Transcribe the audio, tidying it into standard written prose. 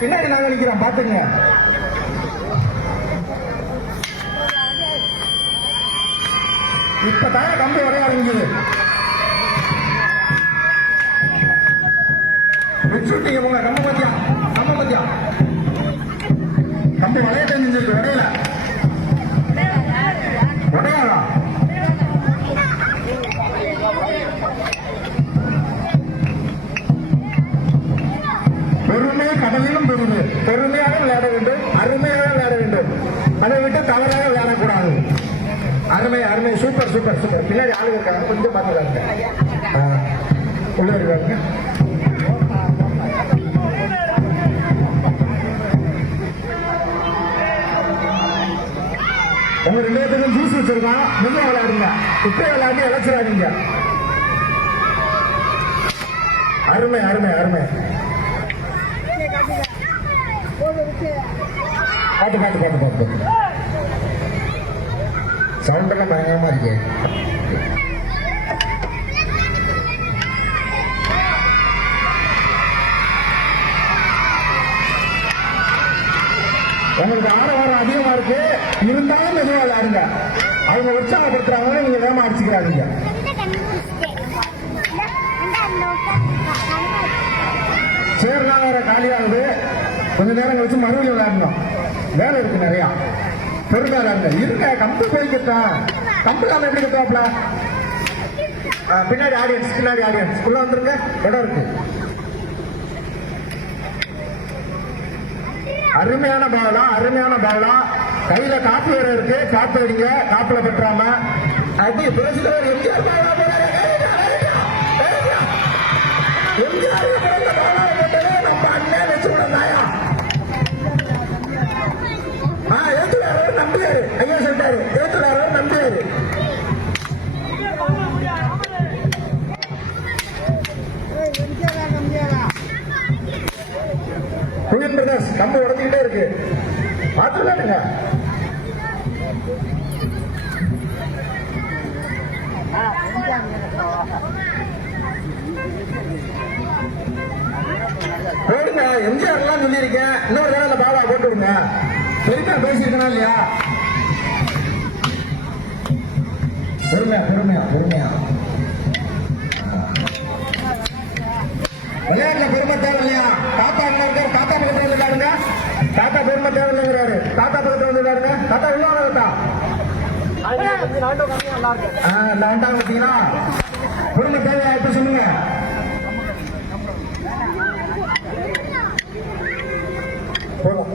பின்னாடி நாங்க நிக்கிறோம் பாத்துங்க. இப்பதான் கம்பி உடைய ஆரம்பிக்குது. வச்சுட்டீங்க உங்க கம்பு பத்தியா கம்பி வளைய தெரிஞ்சிருக்கு. உடையல உடையாதா பெருமை கடலிலும் பெருமை. பெருமையாக விளையாட வேண்டும், அருமையாக விளையாட வேண்டும். அதை விட்டு தவறாக விளையாடக்கூடாது. அருமை அருமை சூப்பர் சூப்பர் சூப்பர். பின்னாடி ஆளுங்க இருக்காங்க, கொஞ்சம் பார்த்துக்காங்க. உள்ள இருக்காங்க. உங்க 2 பேருக்கும் ஜூஸ் வச்சிருக்கான். மெதுவா விளையாடுங்க, இப்ப விளையாடி இழைச்சிடாதீங்க. அருமை அருமை அருமை. பாட்டு பாட்டு பாட்டு பாட்டு சவுண்டெல்லாம் பயங்கரமா இருக்கு. உங்களுக்கு ஆரவாரம் அதிகமா இருக்கு, இருந்தாலும் மெதுவா விளையாடுங்க. அவங்க உற்சாகப்படுத்துறாங்க, நீங்க வேகமா அடிச்சுக்கிறாங்க. சேர்லாம் வேற காலியாகுது. கொஞ்ச நேரம் கழிச்சு மறுபடியும் விளையாடணும். வேலை இருக்கு நிறைய. பொறுமையா விளையாடுங்க. இருக்க கம்பு போய்கிட்டான். கம்பு காம எப்படி கட்டுவாப்ல? பின்னாடி ஆடியன்ஸ் உள்ள வந்துருங்க, இடம் இருக்கு. அருமையான பாலா. கையில காப்பு வேற இருக்கு, காப்பு அடிங்க, காப்புல பெற்றாம அடி. பிரசிடர் எம்ஜிஆர் பாலா போறாரு. எம்ஜிஆர் பிறந்த பாலா போட்டதே நம்ம அண்ணன் வச்சுக்கொண்டாயா. ஏத்துறாரு நம்பியாரு. ஐயா சொல்லிட்டாரு, ஏத்துறாரு நம்பியாரு. குயின் பிரதர்ஸ் கம்பு உடஞ்சிக்கிட்டே இருக்கு, பாத்துருக்காங்க. போடுங்க, எம்ஜிஆர் எல்லாம் சொல்லியிருக்கேன். இன்னொரு தடவை பாலா போட்டு விடுங்க. பெருமையா பேசியிருக்கா இல்லையா? பொறுமையா விளையாட்டுல பெருமை தேவை இல்லையா? தாத்தா இருக்காரு, தாத்தா பக்கத்துல வந்து பாருங்க. தாத்தா பெருமை தேவை இல்லைங்கிறாரு. தாத்தா பக்கத்துல வந்து பாருங்க. தாத்தா உள்ள தாத்தா வேண்டாம் பார்த்தீங்கன்னா பொறுமை தேவையா? இப்ப சொல்லுங்க. போதும்.